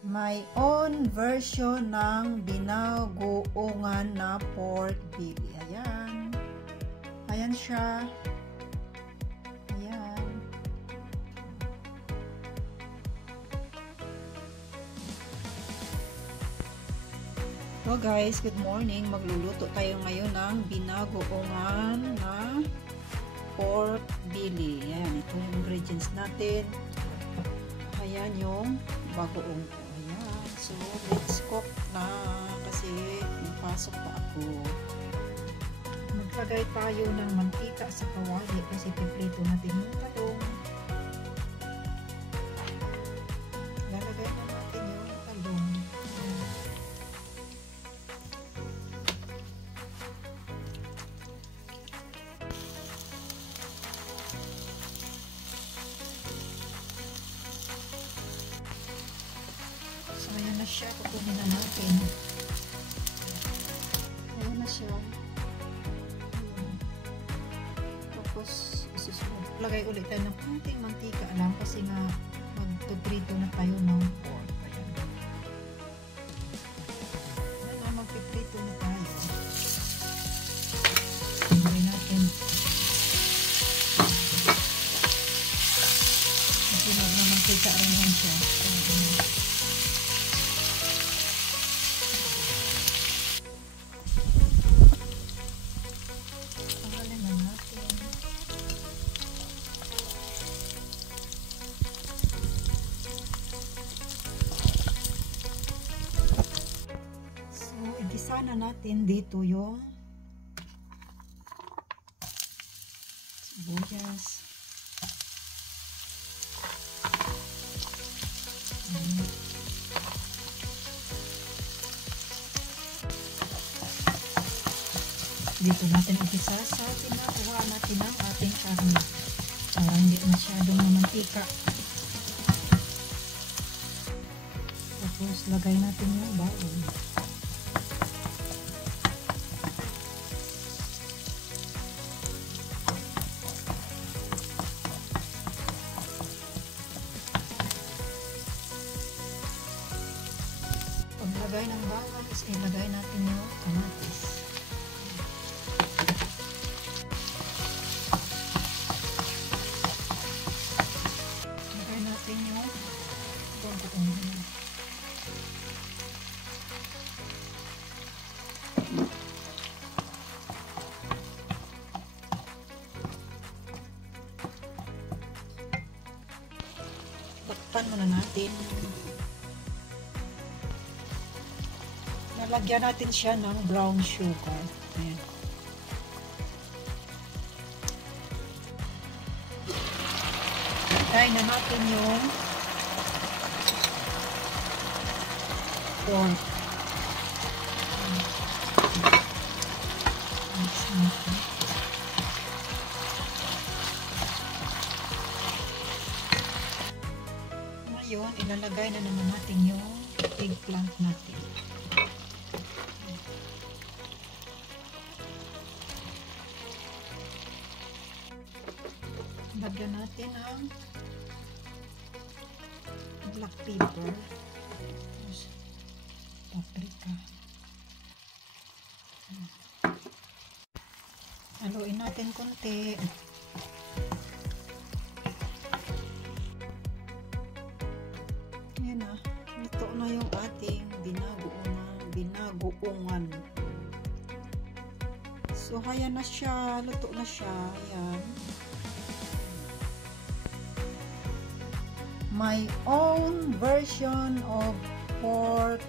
My own version ng binagoongan na pork belly. Ayan. Ayan siya. Ayan. So guys, good morning. Magluluto tayo ngayon ng binagoongan na pork belly. Ayan, ito yung ingredients natin. Ayan yung bagoong ko. Ayan. So, let's cook na kasi napasok pa ako. Maglagay tayo ng mantika sa kawali kasi piprito natin yung talong. Lalagay na natin yung talong. So, ayan na siya. Kukunin na natin. Ayan na siya. Ayan. Tapos, lagay ulit tayo ng kunting mantika lang kasi nga magpiprito na tayo ng pork. Ayan. Ayan na, magpiprito na tayo. Lagay natin. Kasi magmamantika rin yan siya. Igisa na natin dito yung sibuyas. Dito natin igisa sa tinakuha natin ang ating karne para hindi masyadong mamantika. Tapos lagay natin yung bawang. Paglagay ng bawang is ilagay natin yung kamatis. Ilagay natin yung bagoong. Takpan muna natin. Lagyan natin siya ng brown sugar. Ayan. Try na natin yung pork. Mix natin. Ngayon, ilalagay na naman natin yung eggplant natin. Lagyan natin ang black pepper, paprika. Haluin natin konti. Yan na. Ito na yung ating binagoongan. So, ayan na siya. Luto na siya. Ayan. My own version of pork